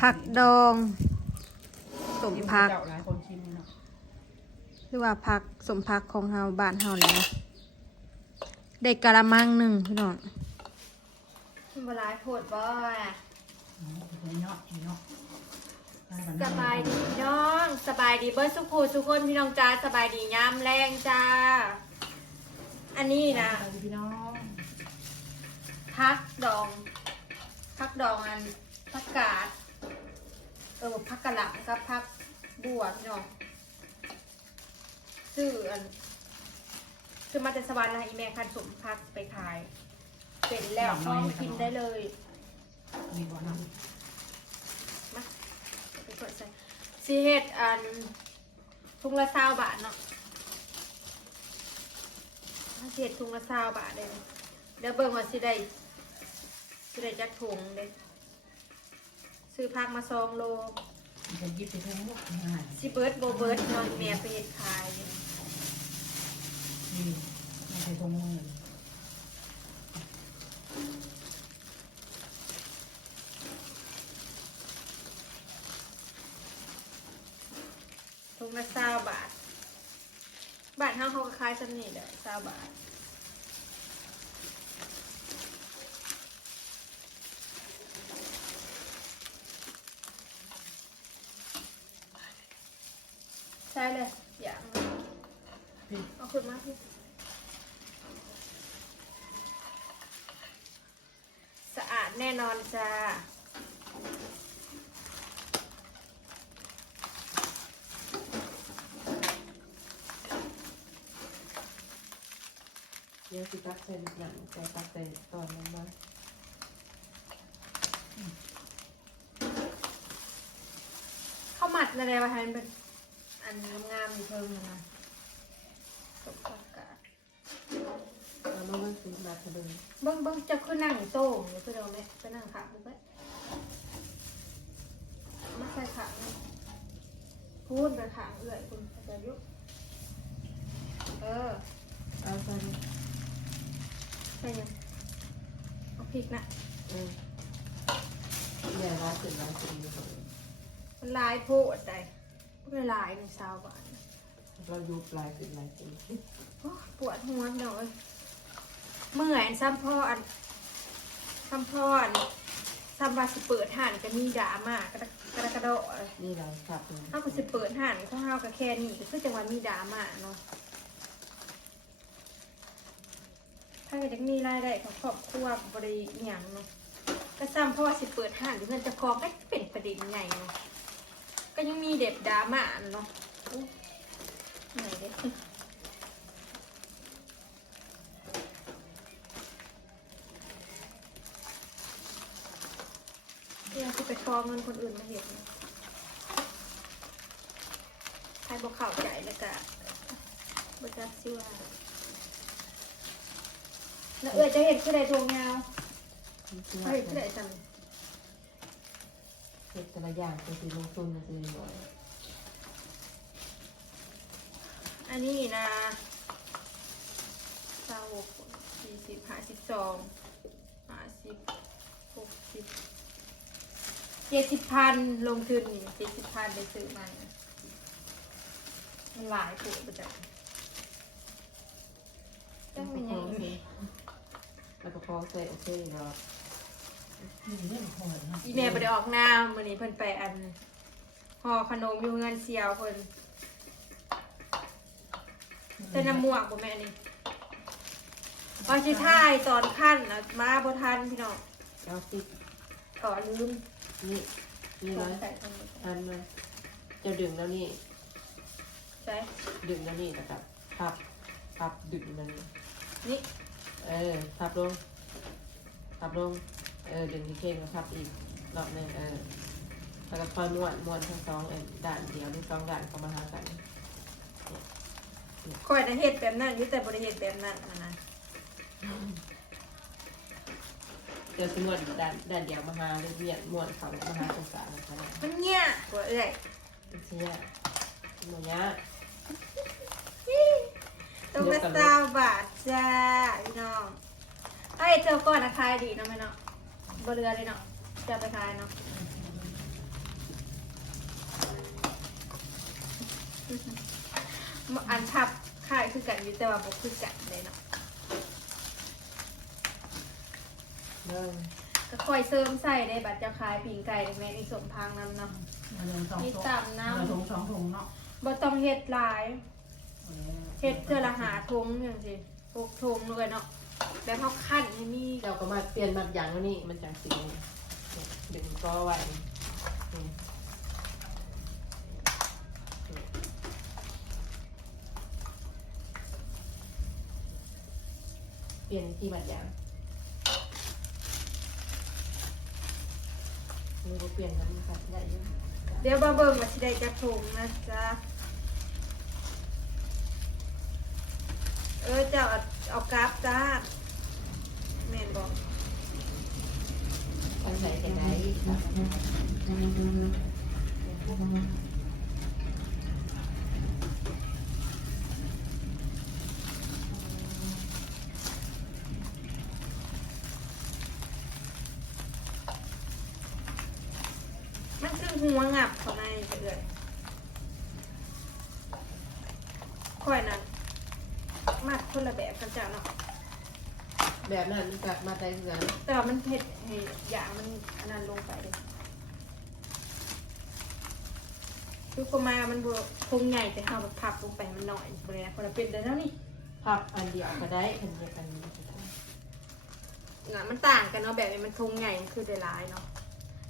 ผักดองสมผักเจ้าหลายคนชิมเนาะหรือว่าผักสมผักของเฮาบ้านเฮาเลยนะได้กะละมังหนึ่งพี่น้องบหลายโพดบ่อืมเป็นเนาะเนาะสบายดีพี่น้อง สบายดีเบิร์สุขูทุกคนพี่น้องจ้าสบายดีย้ำแรงจ้า อันนี้นะสวัสดีพี่น้องพักดองพักดองอัน พักกาดเออพักกะหล่ำกับพักบัวพี่น้องซื้ออันคือมาแต่สวรรค์นะอีแม่คันสมพักไปขายเป็นแล้วพร้อมกินได้เลยมีบ่อน้มาไปกดใส่ซีเฮ็ดอันทุงละซาวบาทเนาะถ้าสิเฮ็ดทุงละซาวบาทเลยเดี๋ยวเบิ่งว่าสิได้สิได้จักถุงเด้ ซื้อพักมาสองโลำจะยิบไปทุ่งลูกง่ายสิเบิร์ดโบเบิร์ดนอนแม่ไปเฮ็ดขายนี่ไม่ใช่ทุ่งมือทุงละซาวบาท บาทเฮาเขาก็ขายซ้ำนี่แหละซาวบาท ช่เลย อย่างพี่เอาขึ้นมาพี่สะอาดแน่นอนจ้าเดี๋ยวสิตักใส่หนังแต่ตักใส่ตอนนั้นมาเข้าวหมัดอะไรวะฮะมันเป็น อันงามๆอยู่เพิ่มนะตกประกาศเอามาเบิ่งสิมาทะเลเบิ้งเบิ้งจะขึ้นนั่งโต้งหรือขึ้นเอาไหมไปนั่งขาบุกไปมาใส่ขานี่พูดไปขาเอื่อยคุณจะยุบเออเอาใส่ดิใส่ยังเอาพริกนะเออใหญ่ร้ายสุดร้ายสุดเลยมันลายโพดได้ ไม่ลายในซาวบานเรายุบลายสุดลายสุดโอ้ปวดหัวหน่อยเมื่อยอันซ้ำพ่ออันซ้ำพ่ออันซ้ำว่าสิเปิดห่านก็มีดามากระดะกระดะกระโดดเลยนี่เราขับเลยถ้าก็สิเปิดห่านก็เฮาก็แค่นี้ก็คือจังหวะมีดราม่าเนาะถ้าเกิดจะมีรายได้ของครอบครัวบริอหย่างเนาะก็ซ้ำเพราะว่าสิเปิดห่านหรือเงินจะคองก็เป็นประเด็นใหญ่เนาะ ก็ยังมีเด็บดราม่าเนาะอู้ไหนเด็เดี๋ยวจะไปฟ้องเงินคนอื่นมาเห็นใครบอกข่าวใจแล้วก็บจักซิว่าแล้วเอื้อจะเห็นคือใดทวงยาวเขาเห็นคือใดจัง เห็ดแต่ละอย่างเป็นสีลงทุนมันคือหน่อยอันนี้นะเศร้าสี่สิบห้าสิบสองห้าสิบหกสิบเจ็ดสิบพันลงทุนนี่เจ็ดสิบพันไปซื้อมันมันหลายถูกประจักจังเป็นยังไงแล้วก็พอใส่โอเคเรานี่เรื่ องหอยเนาะอีเมลไปได้ออกหน้ามือนี้เพิ่นไปอันห่อขนมอยู่เงินเสียวเพิ่นเส้นน้ำหมวกบ่แม่อันนี่ตอนที่ท่ายตอนขั้นน่ะมาบ่ทันพี่น้องเอาติดต่อลืมนี่นี่เลยใส่ตรงนี้ทันมาจะดึงแล้วนี่ใช่ดึงแล้วนี่นะครับพับพับดึงมันนี่เออพับลงพับลง เออดึงที่เข่งแล้วพับอีกรอบหนึงเออแล้วก็คอยม้วนม้วนทั้งสองเอ็นด่านเดียวหรือสองด่านเข้ามาหากันคอยน่ะเฮ็ดแบบนั้นอยู่แต่บ่ได้เฮ็ดแบบนั้นนะนะเดี๋ยวสมวนด่านด่านเดียวมาหาเรียนเวียนม้วนเขามาหาตรงกลางนะคะมันเงี้ยบ่เอ้ยเป็นเสียหมูยะต้องละสาวบาทจ้าพี่น้องเอ้ยเจ้าก่อนนะขายดีเนาะแม่เนาะ บเรือเลยเนาะจะไปขายเนาะอันทับค่ายคือกันยู่แต่ว่าบกคือกันเลยเนาะก็คอยเสริมใส่ได้บัดเจ้าขายผิงไก่แม่นี่สมพังน้ำเนาะมาสองนี่ตำน้มาลงสองถุงเนาะำบ่ต้องเห็ดหลายเห็ดเทื่อละหาทงอย่างสิพกทงเลยเนาะ แล้วเขาคั่นให้มีเจ้าก็มาเปลี่ยนมัดยางแล้วนี่มันจังสีดึงก็ไว้นี่เปลี่ยนที่มัดยางนี่ก็เปลี่ยนนั้นค่ะได้อยุ่เดี๋ยวมาเบิ่งว่าสิได้จักทุงนะจ๊ะ เออเจ้าเอาเอากราฟจ้าแม่น บองใส่กันไหน มันคือหัวงับเข้าในไปเลยค่อยนั้นมัดคนละแบบกันจ้าเนาะ แบบนั้นมันก็มาแต่เหือนแต่ว่ามันเผ็ดให้อย่างมันอันนั้นลงไปเลยคือประมาณมันบวคงใหญ่แต่เอาแบบพับลงไปมันหน่อยบริเวณคนละเป็นเลยแล้วนี่พับอันเดียวก็ได้อันเดียวกันนี้ก็ได้น่ะมันต่างกันเนาะแบบนี้มันคงใหญ่มันคือได้ร้ายเนาะ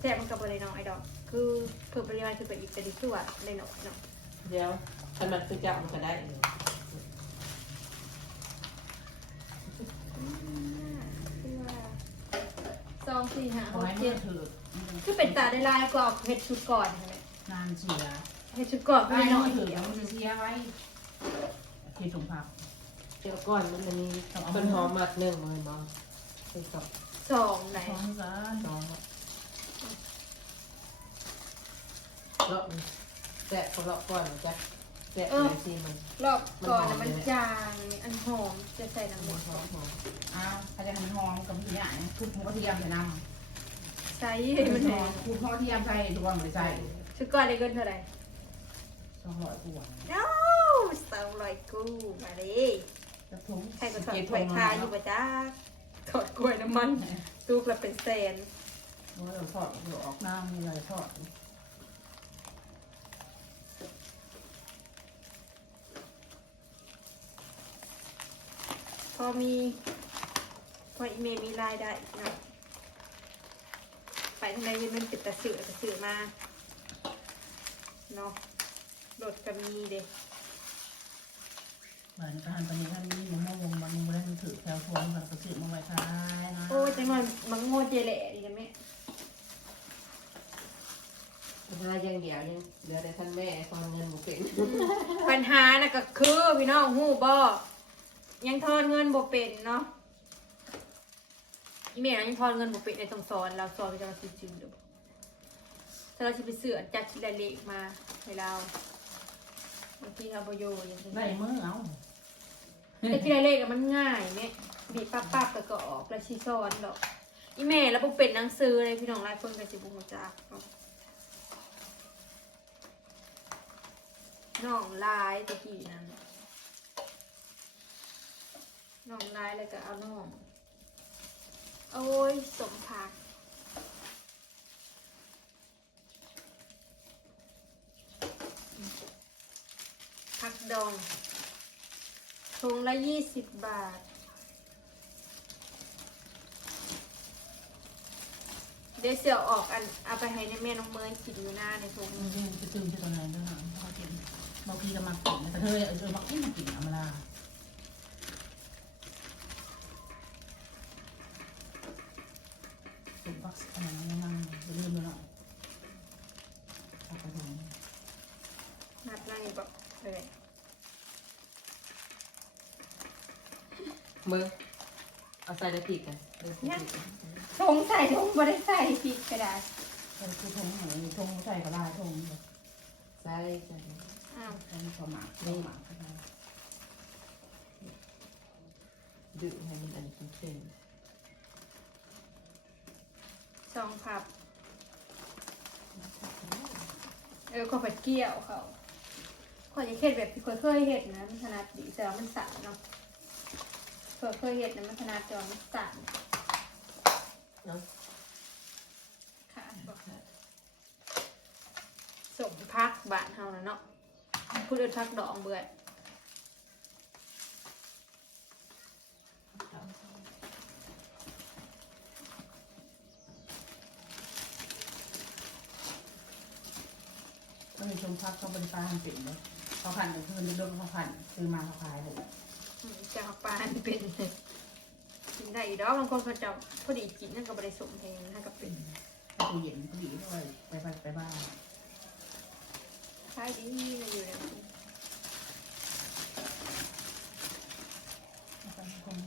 แต่มันกับบริเวณน้อยดอก คือเพิ่มปริมาณคือไปอีกแต่ดีคือว่าได้หน่อยเนาะเดี๋ยวถ้ามันคือจับมันก็ได้ คือว่าส องสี่ห้าหเอากไว้เมื่เจ็อดถือคือเป็นตาได้ลายกว่าเห็ดชุดก่อนเลยนานเสียเห็ดชุดก่อนไอ้ไม่น้น้ออยยถือแล้วมันจะเสียไว้ที่ถุงผักเดี๋ยวก่อนมันจะมีต้นหอมมัดหนึ่งมือเนาะเป็นสองสองไหนสองกันสองครับเลาะแตะพอเลาะก่อนมันจะแตะเลยสิมันรอบก่อนน่ะมันจางอันหอมจะใส่น้ำหหมมดดหอมหอมอ้าวถ้าจะมันหอมกับพี่ใหญ่ ทุบหัวเทียมใส่น้ำใส่มัมันนหหออมมทุบหัวเทียมใส่ทุกวันไม่ใส่ชุดก่อนได้เกินเท่าไหร่สองร้อยกว่าน้าสาวลอยกูมาดิจะถุงใครก็ถอดกล้วยคาอยู่ปะจ้าถอดกล้วยน้ำมันตู้ละเป็นแสนโอ้ยทอดเดี๋ยวออกน้ำมีอะไรทอดพอมี พออีเมลมีรายได้เนาะไปทางใดยังมันติดตะสื่อตะสื่อมาเนาะโหลดก็มีเด็เหมือนการตอนนี้ท่านนี้มันมาวงมันมันมันถือแถวพวงมันก็ถือมาไว้ท้ายนะโอ้ยจังหน่อยมังโง่เจเละดีกันไหมถ้ายังเดียวยังเหลือแต่ท่านแม่ตอนเงินหมูเป็นปัญหาน่ะก็คือพี่น้องหูบ่ยังทอนเงินบ่เป็นเนาะ อีเมลยังทอนเงินบ่เป็นในตรงสอนเราสอนไปจะมาซื้อจริงเดี๋ยวบ่ถ้าเราจะไปซื้ออันจัดชิ้นละเล็กมาให้เราบางทีเราบ่อยู่อย่างนี้ได้มือเอาแต่ที่ละเล็กอะมันง่ายแม่บีบปั๊บปั๊บแล้วก็ออกแล้วชีซ้อนดอกอีเมลแล้วบ่เป็นหนังสือเลยพี่น้องหลายคนก็สิบ่รู้จักเนาะน้องลายตะกี้นั่นน้องลายเลยก็เอาน้อง โอ้ย สมผักผักดองถุงละยี่สิบบาท เดี๋ยวเสียวออกอันเอาไปให้ในแม่น้องเมย์กินอยู่หน้าในถุงมันยังจะตื่นที่ตรงไหนด้วยนะเขากินบางทีก็มากินแต่เธอเออมากินมากินเอามาละสุกปัก อะไรนั่งจะลืมไปแล้วเอาไปถุงนัดนั่งอยู่แบบเลยมือเอาใส่ได้ปีกกันเออใส่ปีกกันทงใส่ทงไม่ได้ใส่พริกก็ได้เออคือถุงไหนถุงใส่ก็ได้ถุงใส่ใส่อ้าวถุงสมัครถุงหมักก็ได้ดึงให้มันอันเป็นเส้นสองพับ เออข้าวผัดเกี๊ยวเขาขอยจะเฮ็ดแบบที่เคยเคยเฮ็ดนะมันถนัดดีแต่ว่ามันสั่นเนาะเคยเคยเฮ็ดนะมันถนัดแต่ว่ามันสั่นเนาะค่ะบอกสมพักบ้านเฮานะเนาะพูดเรื่องพักดองเบื่อ ก็มีชมพักเขาบริการทำเป็นเลยเขาพันเดี๋ยวคืนเดิมเขาพันซื้อมาเขาขายเลยอืมจะเอาปลาให้เป็นกินได้อีกดอกบางคนเขาจะพอดีกินนั่นก็บริสมเพลงนั่นก็เป็นไปตู้เย็นตู้ดีด้วยไปไปไปบ้านคล้ายดีมันอยู่ในนี้ ไปคง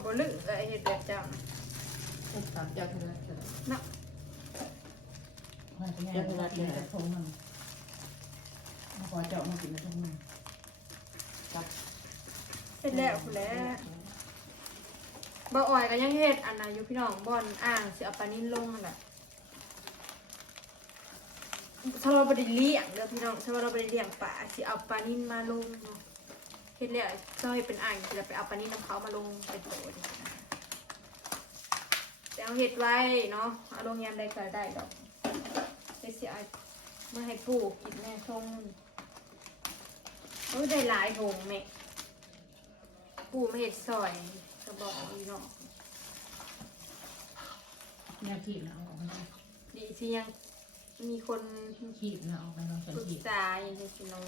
ขอ บลือไอเห็ดแบบเจ้านะสามอย่างนะเนาะให้ไปแม่กินจะทงมันมาขอเจาะมากินจะทงมันเสร็จแล้วคุณแล้วบ่อ่อยก็ยังเฮ็ดอันน่ะอยู่พี่น้องบ่อนอ่างสิเอาปลานิ่นลงนั่นแหละถ้าเราบ่ได้เลี้ยงเด้อพี่น้องถ้าว่าเราบ่ได้เลี้ยงปลาสิเอาปลานิ่นมาลงเนาะ เฮ็ดแล้วซอยเป็นอ่างสิแล้วไปเอาปลานิ่นน้ำเขามาลงเป็นโตดิแต่เอาเฮ็ดไว้เนาะเอาลงยามใดก็ได้ดอกเดี๋ยวสิเอามาให้ปู่กินแม่ชงโอ้ยได้หลายโหงแม่ปู่มาเห็ดซอยก็บอกดีเนาะแนวขีดนะเอาออกไปดีสิยังมีคนขีดนะเอาไปลองใส่ปรึกขีดษาอย่างนี้สิเนาะ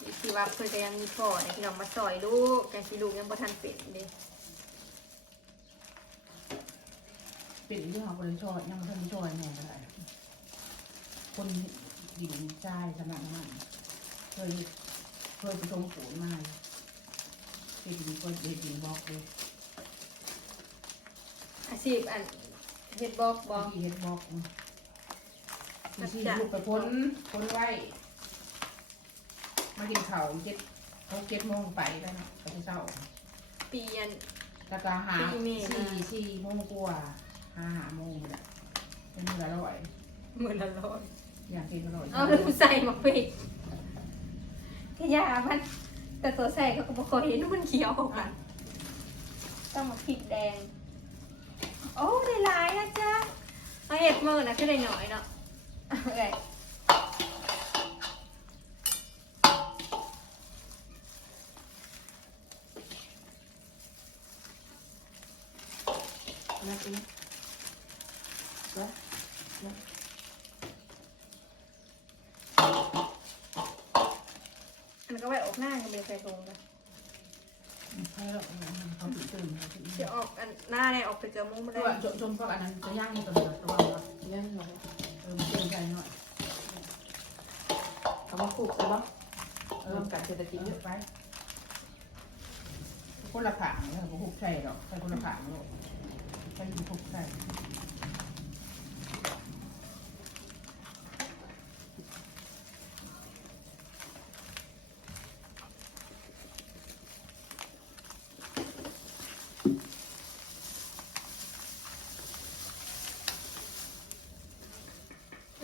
ดีสิว่าเพื่อนก็ยังมีพ่อเนี่ยที่น้องมาซอยลูกแกสิลูกยังบ่ทันเป็นเด้เป็นที่เขาบริชอยยังไม่ทันชอยแม่ก็ได้คนดินใจขนาดนั้นเคยเคยไปชมปูนมาเฮ็ดดินก็เฮ็ดดินบอกเลยอาชีพอันเฮ็ดบอกบอกที่เฮ็ดบอกที่ที่ลูกไปพ้นพ้นไว้ มากินข้าวเจ็ดเขาเจ็ดโมงไปแล้วนะเขาจะเช้าปีอันแล้วก็หาสี่เมตรนะ สี่สี่โมงกว่าห้าหาโมงแหละเป็นมื้อละร้อยมื้อละร้อยอยากกินอร่อยเอาลูกใส่มาปิดขยะมัน แต่ตัวใส่เขาก็บ่เคยเห็นมันเขียวกันต้องมาพริกแดง โอ้ได้หลายนะจ๊ะเอาเห็ดมือนะก็ได้หน่อยเนาะเอาไงนะคุณนะนะอันนนก็ไว้ออกหน้าก็เป็นใส่ถุงนะใช่หรอเขาตื่นตื่นเขาตื่นเดี๋ยวออกอันหน้าเนี่ยออกไปเจอมุ้งมาได้วจจมพวกอันนั้นจะย่างในตัวนี้ตัวนี้ยังเหรอเออมันเตือนใจหน่อยเอามาปลูกใช่ปะเอรอวมกันเศรษฐกิจเยเยอะไปคนละขางเลยผมหุบใช่หรอกใช่คนละขา งเลยใช่หุบใช่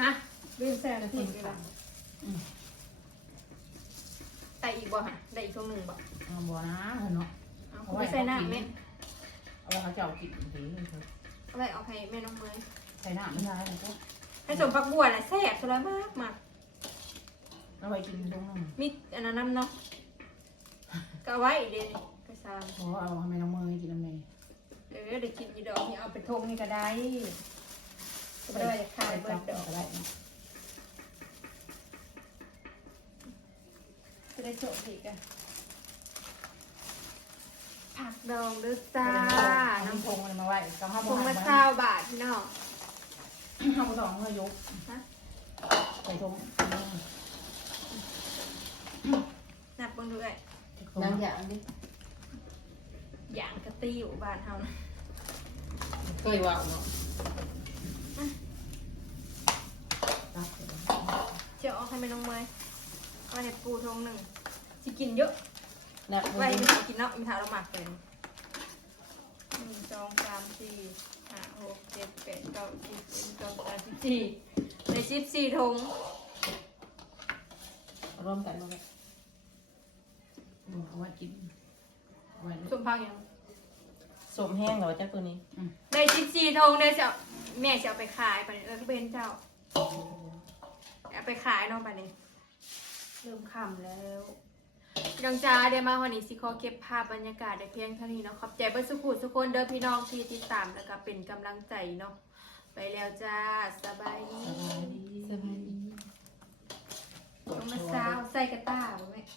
นะลืมแซ่บพริกเลยละแต่อีกบ่ฮะได้อีกช่วงหนึ่งบ่เอาบ่นะเนาะเอาคุณไปใส่หน้าแม่ เอาไว้เขาจะเอากินสีเอาไปเอาให้แม่น้องเมยใส่หน้าไม่ได้เลยก็ให้สมพักบัวน่ะแซ่บสวยมากมากเอาไว้กินตรงนั้นมีอันนั้นน้ำเนาะก็เอาไว้เดี๋ยวนี้กระซามเพราะเอาทำไมน้องเมย์กินน้ำเมย์เออเดี๋ยวกินยีดอกนี่เอาไปทงนี่ก็ได้ก็ไม่ได้ว่าจะขายเบิดดอก ก็ได้จะได้โจทย์อีกอะ ผักดองเด้อจ้าน้ำน้ำพงอะไรมาไว้ก็ห้าพโมงงละเก้าบาทพี่น้องห้าโมงสองเมื่อยกฮะใส่ทงนับเบิ่งดูเลยนางอย่างนี้อย่างกะตีอยู่บ้านเฮานะเคยว่าเนาะตักเทจะเอาให้แม่น้องเมย์เอาเห็ดปูทงหนึ่งสิกินเยอะ นับมืไว้อไม่ถากินเนาะมีถาเราหมักเป็นหนึ่งสองสามสี่ห้าหกเจ็ดแปดเก้าสิบสิบสองสามสิบสี่ในสิบสี่ทงร่วมกันมาเลยเอาไว้กินเอาไว้สมพังยังสมแห้งเหรอจ้าตัวนี้ในสิบสี่ทงเนี่ยจะแม่จะเอาไปขายไปเออก็เป็นเจ้าเอาไปขายเนาะไปนี่เริ่มค่ำแล้ว ดังจ้าเดี๋ยวมาวันนี้สิขอเก็บภาพบรรยากาศได้เพียงเท่านี้เนาะขอบใจเบิร์สุขุทุกคนเด้อพี่น้องที่ติดตามแล้วก็เป็นกำลังใจเนาะไปแล้วจ้าสบายดีสบายดีต้องมาซาวใส่กระต้าบ่แม่เ